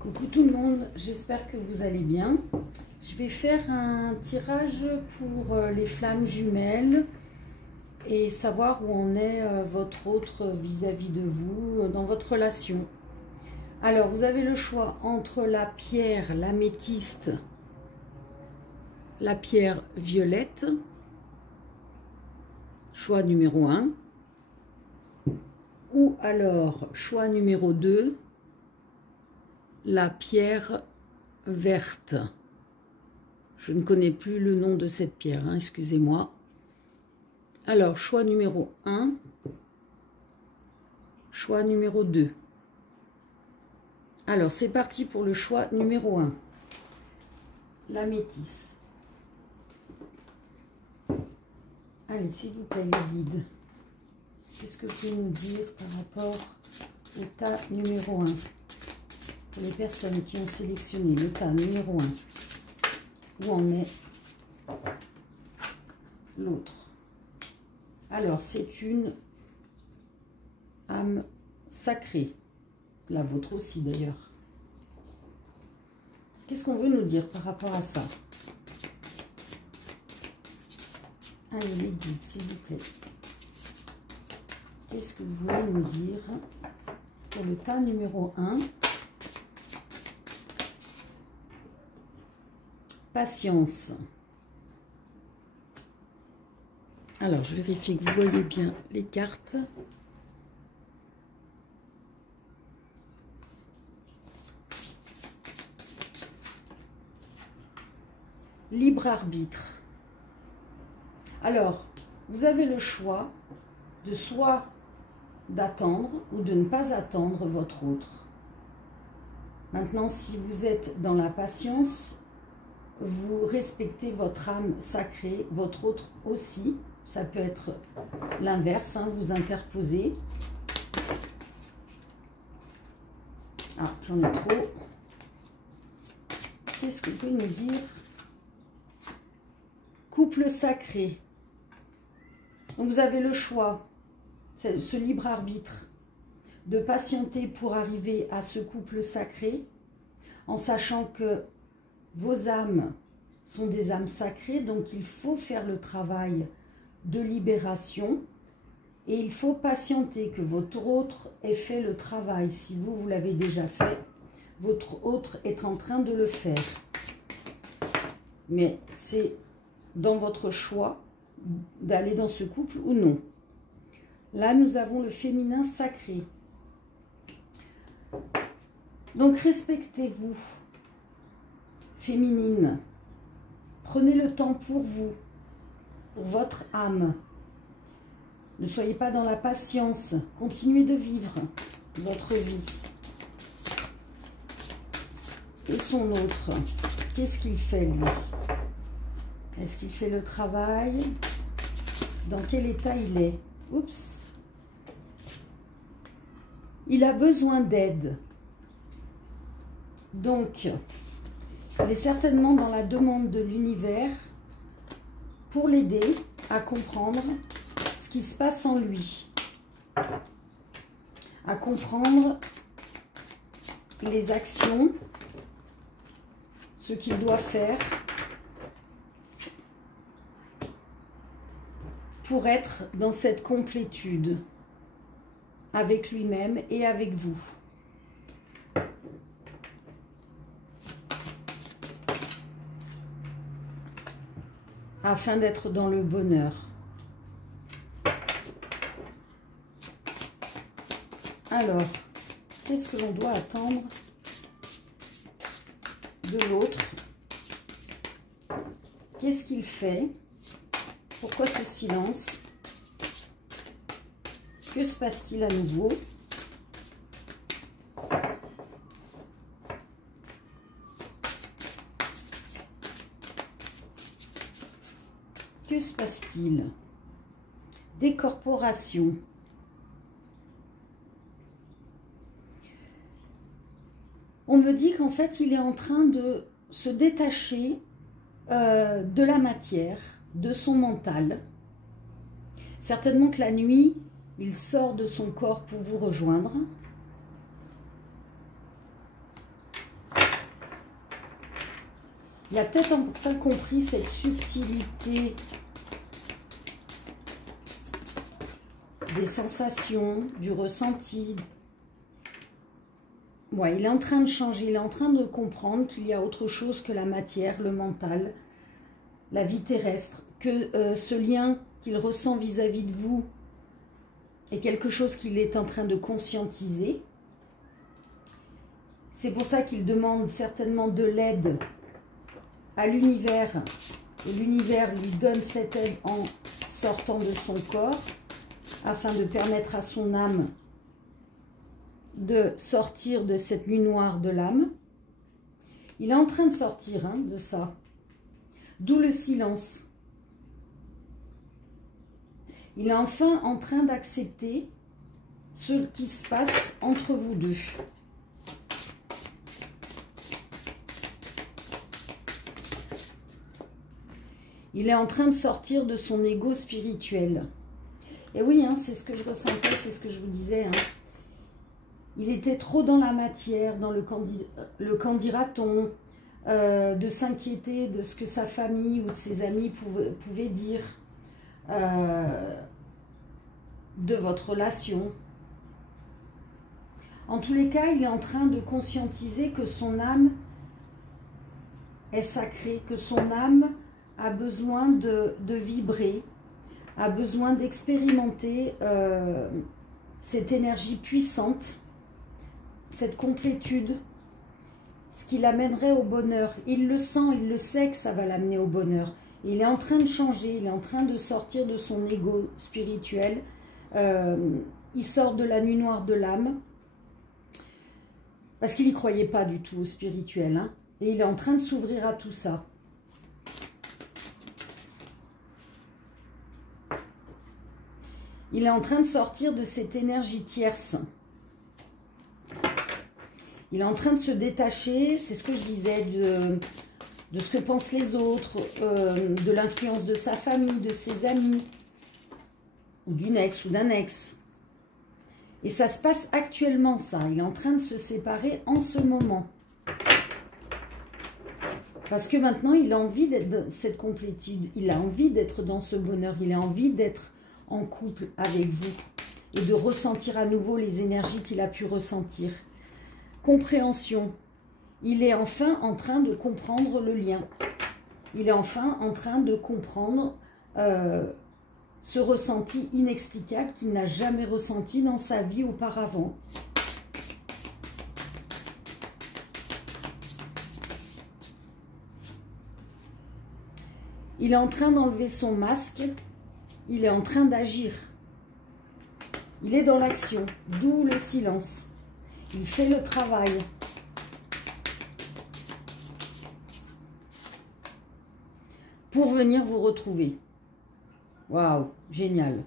Coucou tout le monde, j'espère que vous allez bien. Je vais faire un tirage pour les flammes jumelles et savoir où en est votre autre vis-à-vis de vous dans votre relation. Alors, vous avez le choix entre la pierre, l'améthyste, la pierre violette, choix numéro 1, ou alors choix numéro 2, la pierre verte. Je ne connais plus le nom de cette pierre, hein, excusez-moi. Alors, choix numéro 1, choix numéro 2. Alors, c'est parti pour le choix numéro 1. L'améthyste. Allez, s'il vous plaît, les guides. Qu'est-ce que vous pouvez nous dire par rapport au tas numéro 1 ? Pour les personnes qui ont sélectionné le tas numéro 1, où en est l'autre? Alors, c'est une âme sacrée, la vôtre aussi d'ailleurs. Qu'est-ce qu'on veut nous dire par rapport à ça? Allez, les guides, s'il vous plaît. Qu'est-ce que vous voulez nous dire pour le tas numéro 1? Patience. Alors, je vérifie que vous voyez bien les cartes. Libre arbitre. Alors, vous avez le choix de soit d'attendre ou de ne pas attendre votre autre. Maintenant, si vous êtes dans la patience, vous respectez votre âme sacrée, votre autre aussi. Ça peut être l'inverse, hein, vous interposez. Ah, j'en ai trop. Qu'est-ce que vous pouvez nous dire? Couple sacré. Donc vous avez le choix, ce libre arbitre, de patienter pour arriver à ce couple sacré, en sachant que vos âmes sont des âmes sacrées, donc il faut faire le travail de libération et il faut patienter que votre autre ait fait le travail. Si vous, vous l'avez déjà fait, votre autre est en train de le faire. Mais c'est dans votre choix d'aller dans ce couple ou non. Là, nous avons le féminin sacré. Donc, respectez-vous. Féminine, prenez le temps pour vous, pour votre âme. Ne soyez pas dans la patience, continuez de vivre votre vie. Et son autre, qu'est-ce qu'il fait lui? Est-ce qu'il fait le travail? Dans quel état il est? Oups! Il a besoin d'aide. Donc, il est certainement dans la demande de l'univers pour l'aider à comprendre ce qui se passe en lui, à comprendre les actions, ce qu'il doit faire pour être dans cette complétude avec lui-même et avec vous. Afin d'être dans le bonheur. Alors, qu'est-ce que l'on doit attendre de l'autre? Qu'est-ce qu'il fait? Pourquoi ce silence? Que se passe-t-il à nouveau? Que se passe-t-il? Décorporation. On me dit qu'en fait, il est en train de se détacher de la matière, de son mental. Certainement que la nuit, il sort de son corps pour vous rejoindre. Il a peut-être pas compris cette subtilité des sensations, du ressenti. Ouais, il est en train de changer, il est en train de comprendre qu'il y a autre chose que la matière, le mental, la vie terrestre, que ce lien qu'il ressent vis-à-vis de vous est quelque chose qu'il est en train de conscientiser. C'est pour ça qu'il demande certainement de l'aide à l'univers, et l'univers lui donne cette aide en sortant de son corps, afin de permettre à son âme de sortir de cette nuit noire de l'âme. Il est en train de sortir de ça. D'où le silence. Il est enfin en train d'accepter ce qui se passe entre vous deux. Il est en train de sortir de son ego spirituel. Et oui, c'est ce que je ressentais, c'est ce que je vous disais. Il était trop dans la matière, dans le qu'en dira-t-on, de s'inquiéter de ce que sa famille ou de ses amis pouvaient dire de votre relation. En tous les cas, il est en train de conscientiser que son âme est sacrée, que son âme a besoin de vibrer, a besoin d'expérimenter cette énergie puissante, cette complétude, ce qui l'amènerait au bonheur. Il le sent, il le sait que ça va l'amener au bonheur. Et il est en train de changer, il est en train de sortir de son ego spirituel. Il sort de la nuit noire de l'âme, parce qu'il n'y croyait pas du tout au spirituel. Et il est en train de s'ouvrir à tout ça. Il est en train de sortir de cette énergie tierce. Il est en train de se détacher, c'est ce que je disais, de ce que pensent les autres, de l'influence de sa famille, de ses amis, ou d'une ex ou d'un ex. Et ça se passe actuellement, ça. Il est en train de se séparer en ce moment. Parce que maintenant, il a envie d'être dans cette complétude. Il a envie d'être dans ce bonheur. Il a envie d'être en couple avec vous. Et de ressentir à nouveau les énergies qu'il a pu ressentir. Compréhension. Il est enfin en train de comprendre le lien. Il est enfin en train de comprendre ce ressenti inexplicable qu'il n'a jamais ressenti dans sa vie auparavant. Il est en train d'enlever son masque. Il est en train d'agir. Il est dans l'action, d'où le silence. Il fait le travail. Pour venir vous retrouver. Waouh, génial.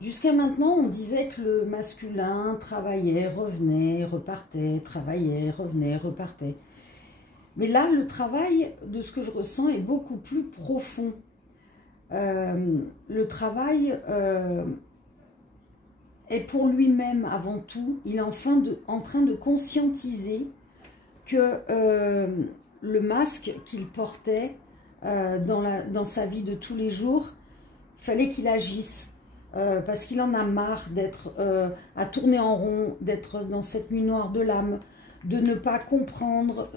Jusqu'à maintenant, on disait que le masculin travaillait, revenait, repartait, travaillait, revenait, repartait. Mais là, le travail, de ce que je ressens, est beaucoup plus profond. Le travail est pour lui-même avant tout. Il est en train de conscientiser que le masque qu'il portait dans sa vie de tous les jours, il fallait qu'il agisse. Parce qu'il en a marre d'être à tourner en rond, d'être dans cette nuit noire de l'âme, de ne pas comprendre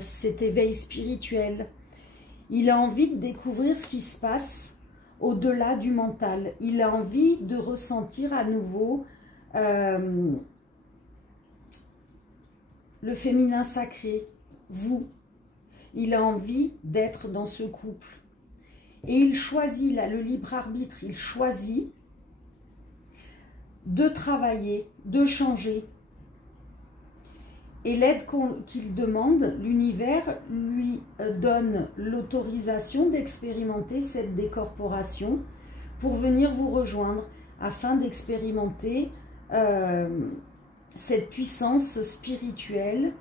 cet éveil spirituel. Il a envie de découvrir ce qui se passe au-delà du mental. Il a envie de ressentir à nouveau le féminin sacré, vous. Il a envie d'être dans ce couple. Et il choisit, là, le libre arbitre, il choisit de travailler, de changer. Et l'aide qu'il demande, l'univers lui donne l'autorisation d'expérimenter cette décorporation pour venir vous rejoindre afin d'expérimenter cette puissance spirituelle,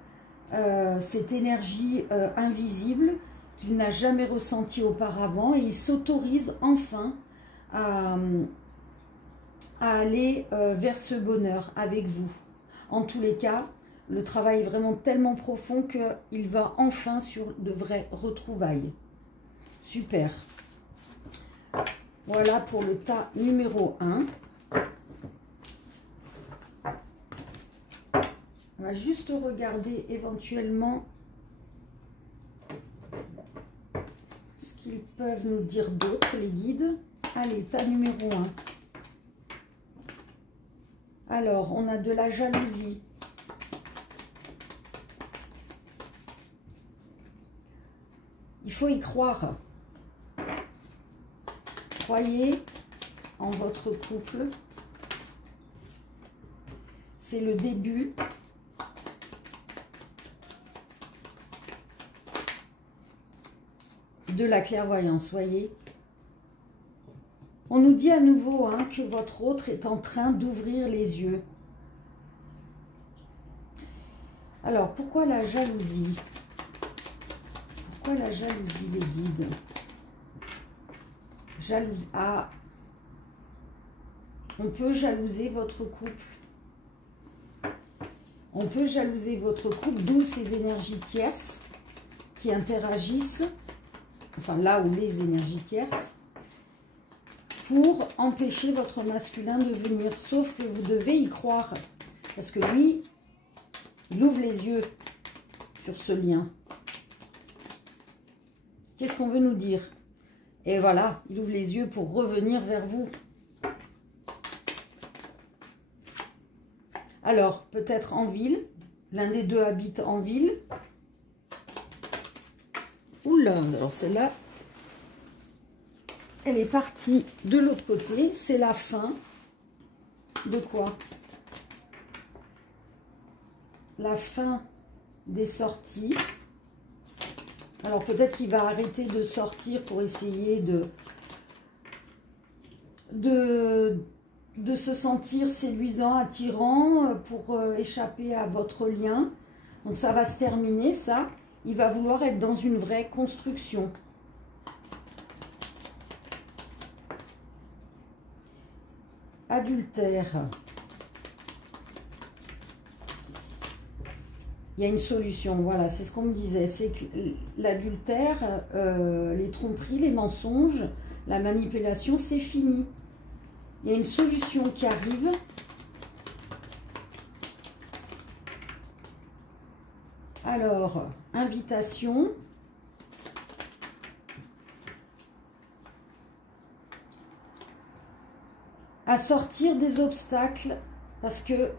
cette énergie invisible qu'il n'a jamais ressentie auparavant, et il s'autorise enfin à aller vers ce bonheur avec vous. En tous les cas, le travail est vraiment tellement profond qu'il va enfin sur de vraies retrouvailles. Super. Voilà pour le tas numéro 1. On va juste regarder éventuellement ce qu'ils peuvent nous dire d'autre, les guides. Allez, tas numéro 1. Alors, on a de la jalousie. Il faut y croire. Croyez en votre couple. C'est le début. De la clairvoyance, voyez. On nous dit à nouveau hein, que votre autre est en train d'ouvrir les yeux. Alors, pourquoi la jalousie? Pourquoi la jalousie, les guides? Jalousie. Ah, on peut jalouser votre couple. On peut jalouser votre couple, d'où ces énergies tierces qui interagissent, enfin là où les énergies tierces, pour empêcher votre masculin de venir. Sauf que vous devez y croire, parce que lui, il ouvre les yeux sur ce lien. Qu'est-ce qu'on veut nous dire? Et voilà, il ouvre les yeux pour revenir vers vous. Alors, peut-être en ville. L'un des deux habite en ville. Oula, alors celle-là, elle est partie de l'autre côté. C'est la fin de quoi? La fin des sorties. Alors peut-être qu'il va arrêter de sortir pour essayer de se sentir séduisant, attirant, pour échapper à votre lien. Donc ça va se terminer, ça. Il va vouloir être dans une vraie construction. Adultère. Il y a une solution, voilà, c'est ce qu'on me disait. C'est que l'adultère, les tromperies, les mensonges, la manipulation, c'est fini. Il y a une solution qui arrive. Alors, invitation. À sortir des obstacles parce que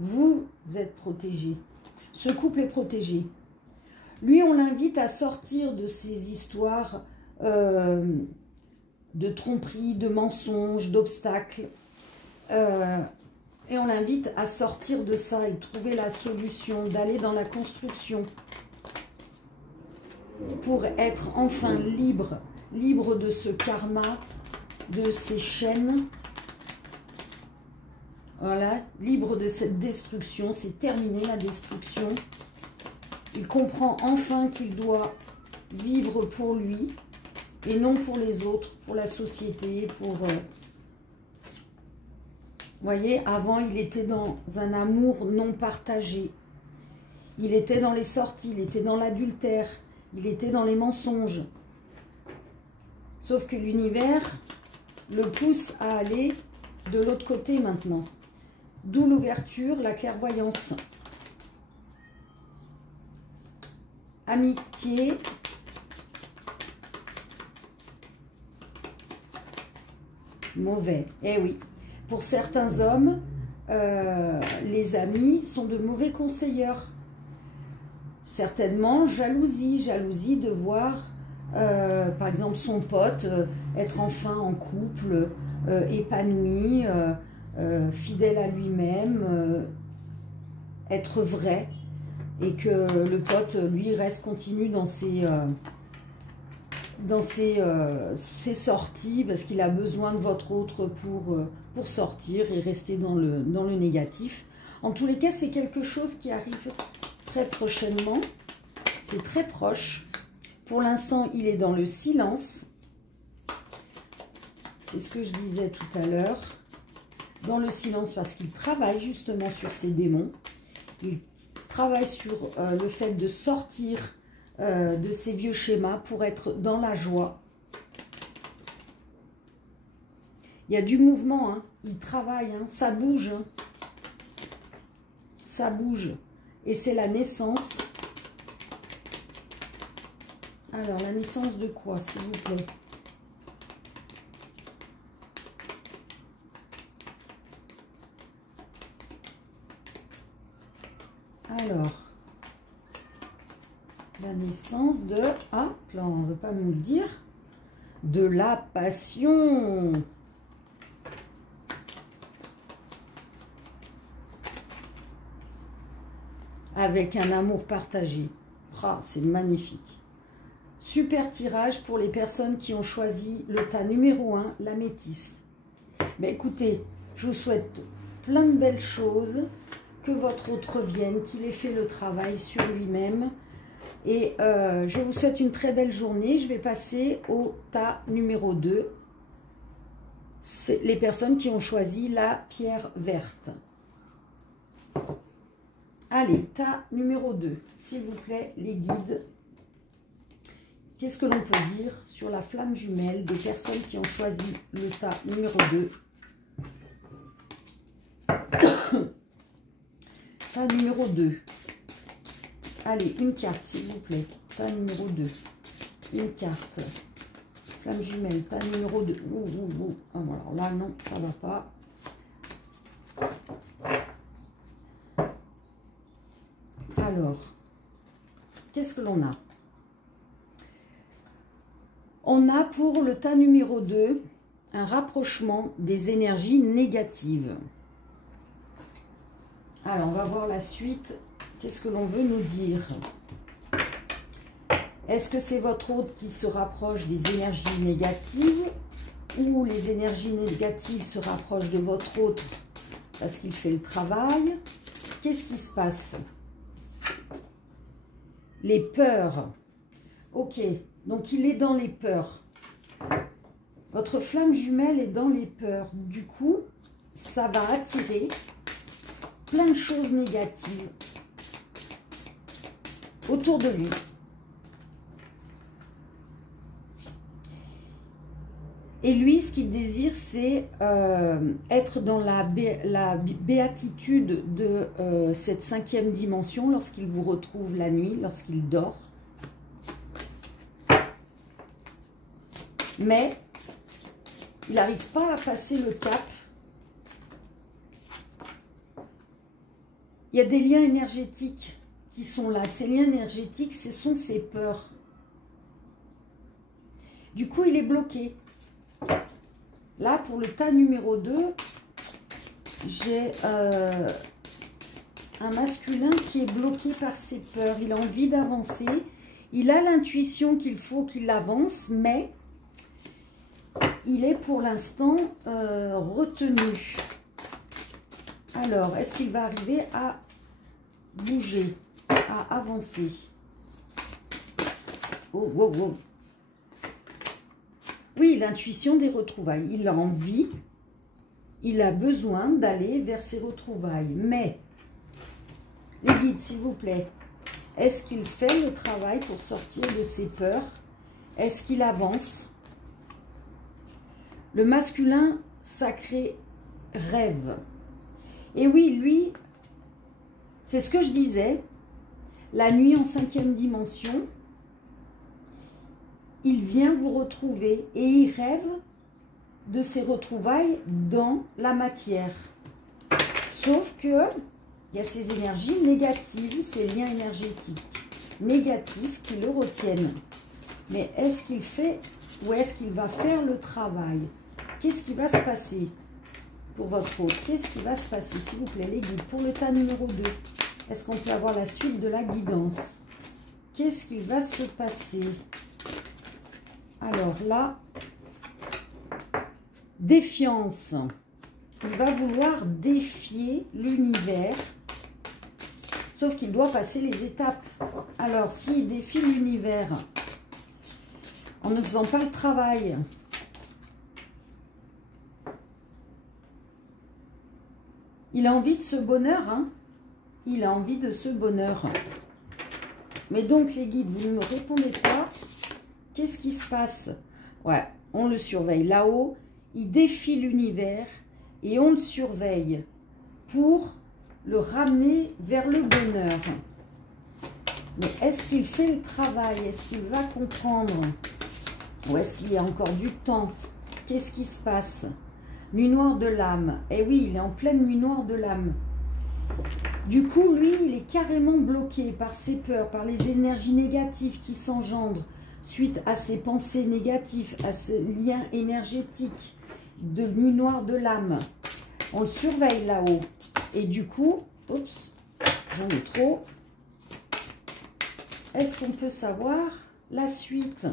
vous êtes protégé. Ce couple est protégé. Lui, on l'invite à sortir de ces histoires de tromperies, de mensonges, d'obstacles. Et on l'invite à sortir de ça et trouver la solution, d'aller dans la construction pour être enfin libre, libre de ce karma, de ces chaînes. Voilà, libre de cette destruction. C'est terminé la destruction. Il comprend enfin qu'il doit vivre pour lui et non pour les autres, pour la société, pour... Vous voyez, avant, il était dans un amour non partagé. Il était dans les sorties, il était dans l'adultère, il était dans les mensonges. Sauf que l'univers le pousse à aller de l'autre côté maintenant. D'où l'ouverture, la clairvoyance. Amitié. Mauvais. Eh oui. Pour certains hommes, les amis sont de mauvais conseilleurs. Certainement, jalousie. Jalousie de voir, par exemple, son pote être enfin en couple, épanoui, fidèle à lui-même, être vrai. Et que le pote, lui, continue dans ses sorties parce qu'il a besoin de votre autre pour sortir et rester dans le négatif. En tous les cas, c'est quelque chose qui arrive très prochainement. C'est très proche. Pour l'instant, il est dans le silence. c'est ce que je disais tout à l'heure, dans le silence, parce qu'il travaille justement sur ses démons. Il travaille sur le fait de sortir de ces vieux schémas pour être dans la joie. Il y a du mouvement, hein. Il travaille, hein. Ça bouge. Hein. Ça bouge. Et c'est la naissance. Alors, la naissance de quoi, s'il vous plaît? Alors, la naissance de... Ah, là, on ne veut pas me le dire. De la passion. Avec un amour partagé. Ah, c'est magnifique. Super tirage pour les personnes qui ont choisi le tas numéro 1, l'améthyste. Ben, écoutez, je vous souhaite plein de belles choses. Que votre autre vienne, qu'il ait fait le travail sur lui-même. Et je vous souhaite une très belle journée. Je vais passer au tas numéro 2. C'est les personnes qui ont choisi la pierre verte. Allez, tas numéro 2. S'il vous plaît, les guides. Qu'est-ce que l'on peut dire sur la flamme jumelle des personnes qui ont choisi le tas numéro 2? Tas numéro 2. Allez, une carte, s'il vous plaît. Tas numéro 2. Une carte. Flamme jumelle, tas numéro 2. Ah, alors là, non, ça ne va pas. Alors, qu'est-ce que l'on a? On a pour le tas numéro 2 un rapprochement des énergies négatives. Alors, on va voir la suite. Qu'est-ce que l'on veut nous dire? Est-ce que c'est votre hôte qui se rapproche des énergies négatives ou les énergies négatives se rapprochent de votre hôte parce qu'il fait le travail? Qu'est-ce qui se passe? Les peurs. Ok, donc il est dans les peurs. Votre flamme jumelle est dans les peurs. Du coup, ça va attirer plein de choses négatives autour de lui. Et lui, ce qu'il désire, c'est être dans la béatitude de cette 5e dimension lorsqu'il vous retrouve la nuit, lorsqu'il dort. Mais il n'arrive pas à passer le cap. Il y a des liens énergétiques qui sont là. Ces liens énergétiques, ce sont ses peurs. Du coup, il est bloqué. Là, pour le tas numéro 2, j'ai un masculin qui est bloqué par ses peurs. Il a envie d'avancer. Il a l'intuition qu'il faut qu'il avance, mais il est pour l'instant retenu. Alors, est-ce qu'il va arriver à bouger, à avancer? Oh, oh, oh. Oui, l'intuition des retrouvailles. Il a envie, il a besoin d'aller vers ses retrouvailles. Mais, les guides, s'il vous plaît, est-ce qu'il fait le travail pour sortir de ses peurs? Est-ce qu'il avance? Le masculin sacré rêve. Et oui, lui, c'est ce que je disais, la nuit en 5e dimension, il vient vous retrouver et il rêve de ses retrouvailles dans la matière. Sauf que il y a ces énergies négatives, ces liens énergétiques négatifs qui le retiennent. Mais est-ce qu'il fait ou est-ce qu'il va faire le travail? Qu'est-ce qui va se passer pour votre hôte? Qu'est-ce qui va se passer, s'il vous plaît, les guides, pour le tas numéro 2? Est-ce qu'on peut avoir la suite de la guidance? Qu'est-ce qui va se passer? Alors là, défiance. Il va vouloir défier l'univers, sauf qu'il doit passer les étapes. Alors, s'il défie l'univers en ne faisant pas le travail, Il a envie de ce bonheur, hein. Il a envie de ce bonheur. Mais donc, les guides, vous ne me répondez pas. Qu'est-ce qui se passe? Ouais, on le surveille. Là-haut, il défie l'univers et on le surveille pour le ramener vers le bonheur. Mais est-ce qu'il fait le travail? Est-ce qu'il va comprendre? Ou est-ce qu'il y a encore du temps? Qu'est-ce qui se passe? Nuit noire de l'âme. Eh oui, il est en pleine nuit noire de l'âme. Du coup, lui, il est carrément bloqué par ses peurs, par les énergies négatives qui s'engendrent suite à ses pensées négatives, à ce lien énergétique de nuit noire de l'âme. On le surveille là-haut. Et du coup, oups, j'en ai trop. Est-ce qu'on peut savoir la suite?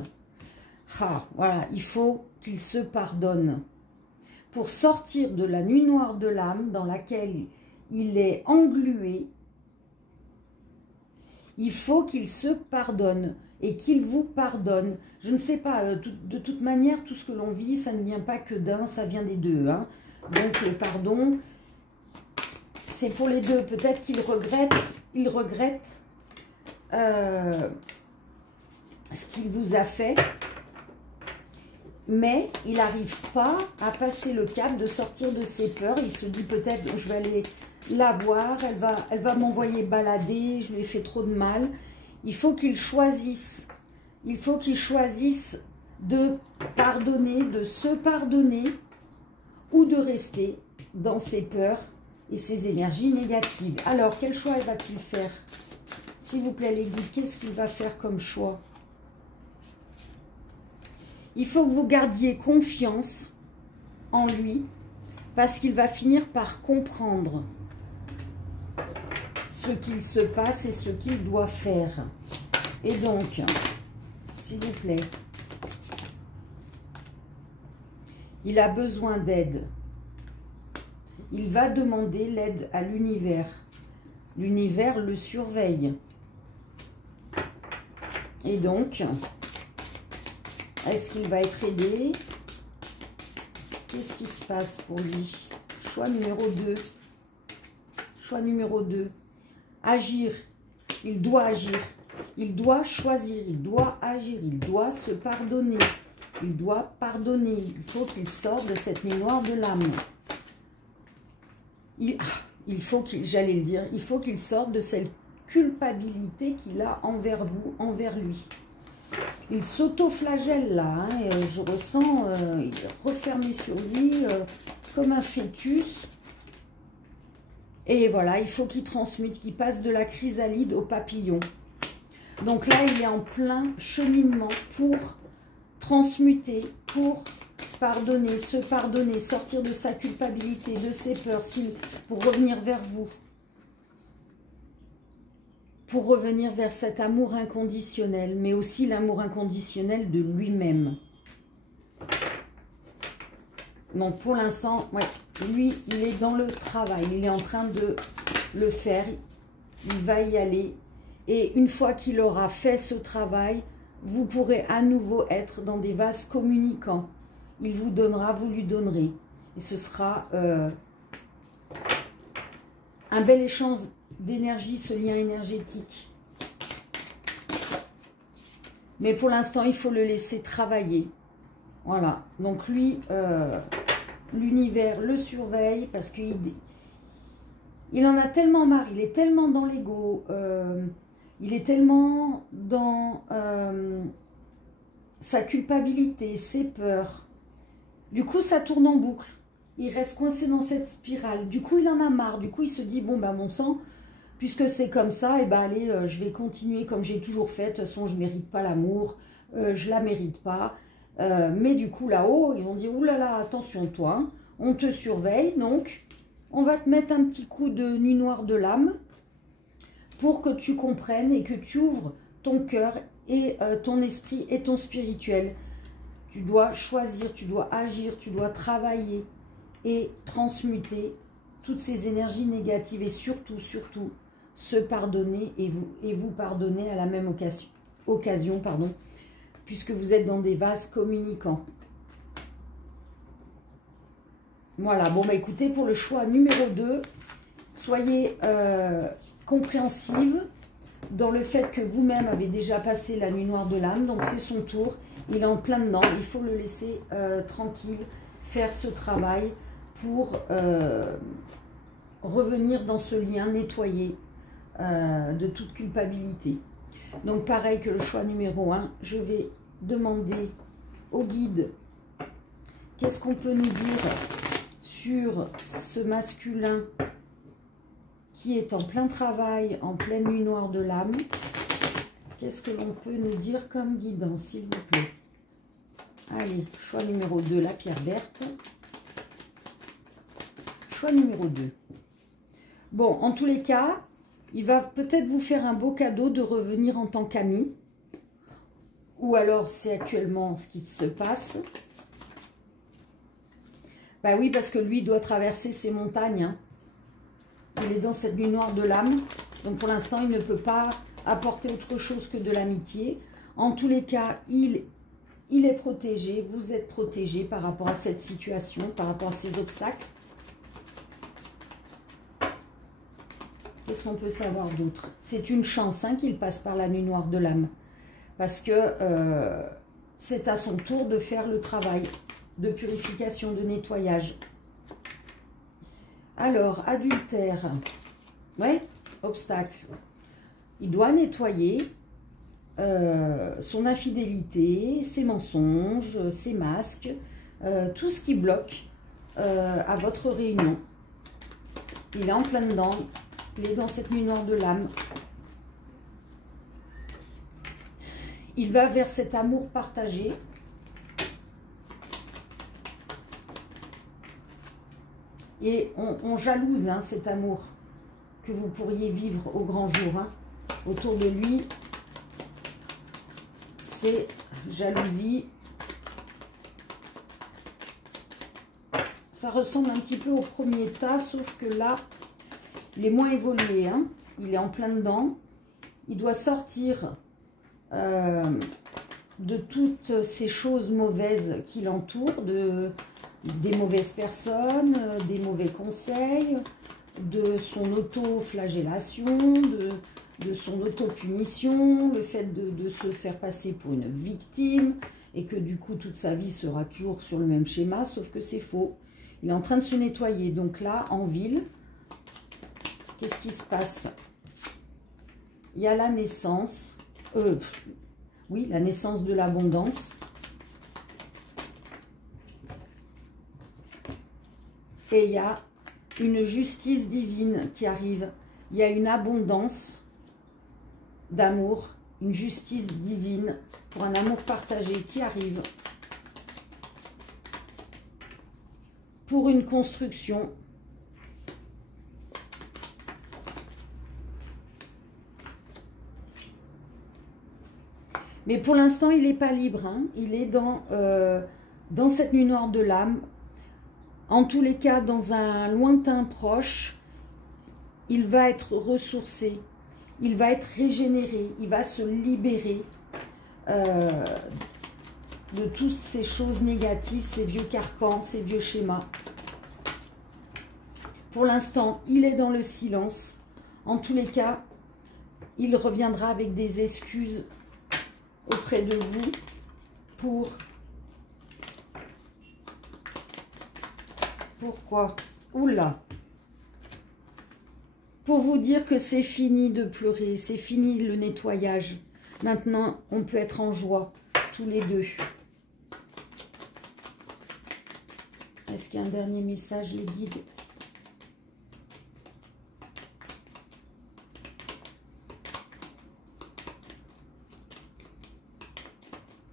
Ah, voilà, il faut qu'il se pardonne. Pour sortir de la nuit noire de l'âme dans laquelle il est englué, il faut qu'il se pardonne et qu'il vous pardonne. Je ne sais pas, de toute manière, tout ce que l'on vit, ça ne vient pas que d'un, ça vient des deux. Hein. Donc le pardon, c'est pour les deux. Peut-être qu'il regrette, ce qu'il vous a fait, mais il n'arrive pas à passer le cap de sortir de ses peurs. Il se dit peut-être, je vais aller la voir, elle va m'envoyer balader, je lui ai fait trop de mal. Il faut qu'il choisisse. Il faut qu'il choisisse de pardonner, de se pardonner ou de rester dans ses peurs et ses énergies négatives. Alors, quel choix va-t-il faire? S'il vous plaît, les guides, qu'est-ce qu'il va faire comme choix? Il faut que vous gardiez confiance en lui parce qu'il va finir par comprendre ce qu'il se passe et ce qu'il doit faire. Et donc, s'il vous plaît, il a besoin d'aide. Il va demander l'aide à l'univers. L'univers le surveille. Et donc, est-ce qu'il va être aidé? Qu'est-ce qui se passe pour lui? Choix numéro 2. Choix numéro 2. Agir. Il doit agir. Il doit choisir. Il doit agir. Il doit se pardonner. Il doit pardonner. Il faut qu'il sorte de cette nuit noire de l'âme. Il faut qu'il, j'allais le dire, il faut qu'il sorte de cette culpabilité qu'il a envers vous, envers lui. Il s'auto-flagelle là, hein, et je ressens, il est refermé sur lui comme un fœtus. Et voilà, il faut qu'il transmute, qu'il passe de la chrysalide au papillon. Donc là, il est en plein cheminement pour transmuter, pour pardonner, se pardonner, sortir de sa culpabilité, de ses peurs, pour revenir vers vous. Pour revenir vers cet amour inconditionnel, mais aussi l'amour inconditionnel de lui-même. Donc pour l'instant, ouais, lui, il est dans le travail, il est en train de le faire, il va y aller. Et une fois qu'il aura fait ce travail, vous pourrez à nouveau être dans des vases communicants. Il vous donnera, vous lui donnerez. Et ce sera un bel échange d'énergie, ce lien énergétique. Mais pour l'instant, il faut le laisser travailler. Voilà. Donc lui, l'univers le surveille parce qu'il en a tellement marre. Il est tellement dans l'ego. Il est tellement dans sa culpabilité, ses peurs. Du coup, ça tourne en boucle. Il reste coincé dans cette spirale. Du coup, il en a marre. Du coup, il se dit, bon, ben, mon sang, puisque c'est comme ça, et ben, allez, je vais continuer comme j'ai toujours fait. De toute façon, je ne mérite pas l'amour. Je ne la mérite pas. Mais du coup, là-haut, ils vont dire, oulala, attention, toi. Hein, on te surveille. Donc, on va te mettre un petit coup de nuit noire de l'âme pour que tu comprennes et que tu ouvres ton cœur et ton esprit et ton spirituel. Tu dois choisir, tu dois agir, tu dois travailler et transmuter toutes ces énergies négatives et surtout, surtout, se pardonner et vous pardonner à la même occasion, pardon, puisque vous êtes dans des vases communicants. Voilà, bon bah écoutez, pour le choix numéro 2, soyez compréhensive dans le fait que vous-même avez déjà passé la nuit noire de l'âme. Donc c'est son tour, il est en plein dedans, il faut le laisser tranquille, faire ce travail pour revenir dans ce lien nettoyé de toute culpabilité. Donc pareil que le choix numéro 1, je vais demander au guide qu'est-ce qu'on peut nous dire sur ce masculin qui est en plein travail, en pleine nuit noire de l'âme. Qu'est-ce que l'on peut nous dire comme guidance, s'il vous plaît? Allez, choix numéro 2, la pierre verte. Choix numéro 2. Bon, en tous les cas, il va peut-être vous faire un beau cadeau de revenir en tant qu'ami. Ou alors, c'est actuellement ce qui se passe. Bah oui, parce que lui doit traverser ces montagnes. Hein. Il est dans cette nuit noire de l'âme. Donc pour l'instant, il ne peut pas apporter autre chose que de l'amitié. En tous les cas, il est protégé. Vous êtes protégé par rapport à cette situation, par rapport à ces obstacles. Qu'est-ce qu'on peut savoir d'autre? C'est une chance hein, qu'il passe par la nuit noire de l'âme. Parce que c'est à son tour de faire le travail de purification, de nettoyage. Alors, adultère. Ouais, obstacle. Il doit nettoyer son infidélité, ses mensonges, ses masques, tout ce qui bloque à votre réunion. Il est en plein dedans. Il est dans cette nuit noire de l'âme. Il va vers cet amour partagé. Et on jalouse hein, cet amour que vous pourriez vivre au grand jour. Hein. Autour de lui, c'est jalousie. Ça ressemble un petit peu au premier tas, sauf que là, il est moins évolué. Hein. Il est en plein dedans. Il doit sortir de toutes ces choses mauvaises qui l'entourent, des mauvaises personnes, des mauvais conseils, de son auto-flagellation, de son auto-punition, le fait de se faire passer pour une victime et que du coup toute sa vie sera toujours sur le même schéma, sauf que c'est faux. Il est en train de se nettoyer. Donc là, en ville, qu'est-ce qui se passe? Il y a la naissance, oui, la naissance de l'abondance. Et il y a une justice divine qui arrive. Il y a une abondance d'amour, une justice divine pour un amour partagé qui arrive. Pour une construction. Mais pour l'instant, il n'est pas libre. Hein. Il est dans cette nuit noire de l'âme. En tous les cas, dans un lointain proche, il va être ressourcé, il va être régénéré, il va se libérer de toutes ces choses négatives, ces vieux carcans, ces vieux schémas. Pour l'instant, il est dans le silence. En tous les cas, il reviendra avec des excuses auprès de vous Pourquoi? Oula! Pour vous dire que c'est fini de pleurer, c'est fini le nettoyage. Maintenant, on peut être en joie, tous les deux. Est-ce qu'il y a un dernier message, les guides?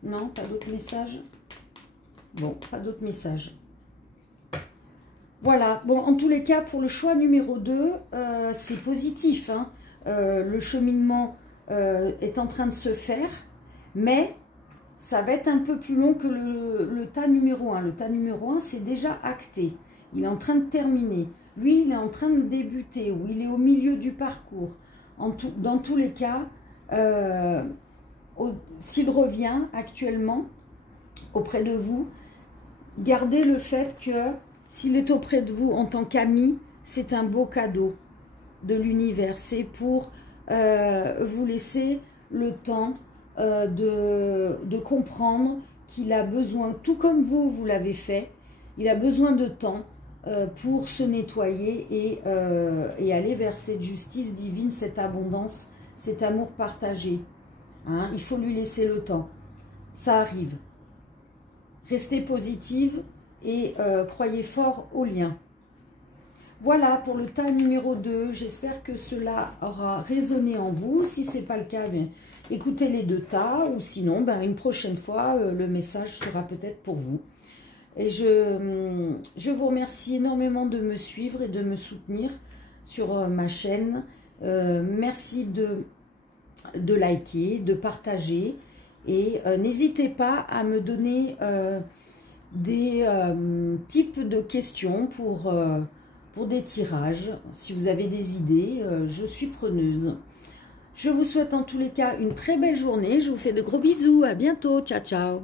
Non, pas d'autres messages? Bon, pas d'autres messages. Voilà, bon, en tous les cas, pour le choix numéro 2, c'est positif. Hein. Le cheminement est en train de se faire, mais ça va être un peu plus long que le tas numéro 1. Le tas numéro 1, c'est déjà acté. Il est en train de terminer. Lui, il est en train de débuter, ou il est au milieu du parcours. Dans tous les cas, s'il revient actuellement auprès de vous, gardez le fait que s'il est auprès de vous en tant qu'ami, c'est un beau cadeau. de l'univers. C'est pour vous laisser le temps de comprendre qu'il a besoin, tout comme vous l'avez fait, il a besoin de temps pour se nettoyer et aller vers cette justice divine, cette abondance, cet amour partagé. Hein, il faut lui laisser le temps. Ça arrive. Restez positive et croyez fort au lien. Voilà pour le tas numéro 2. J'espère que cela aura résonné en vous. Si ce n'est pas le cas, bien, écoutez les 2 tas. Ou sinon, ben, une prochaine fois, le message sera peut-être pour vous. Et je vous remercie énormément de me suivre et de me soutenir sur ma chaîne. Merci de liker, de partager. Et n'hésitez pas à me donner des types de questions pour des tirages. Si vous avez des idées, je suis preneuse. Je vous souhaite en tous les cas une très belle journée. Je vous fais de gros bisous. À bientôt. Ciao, ciao.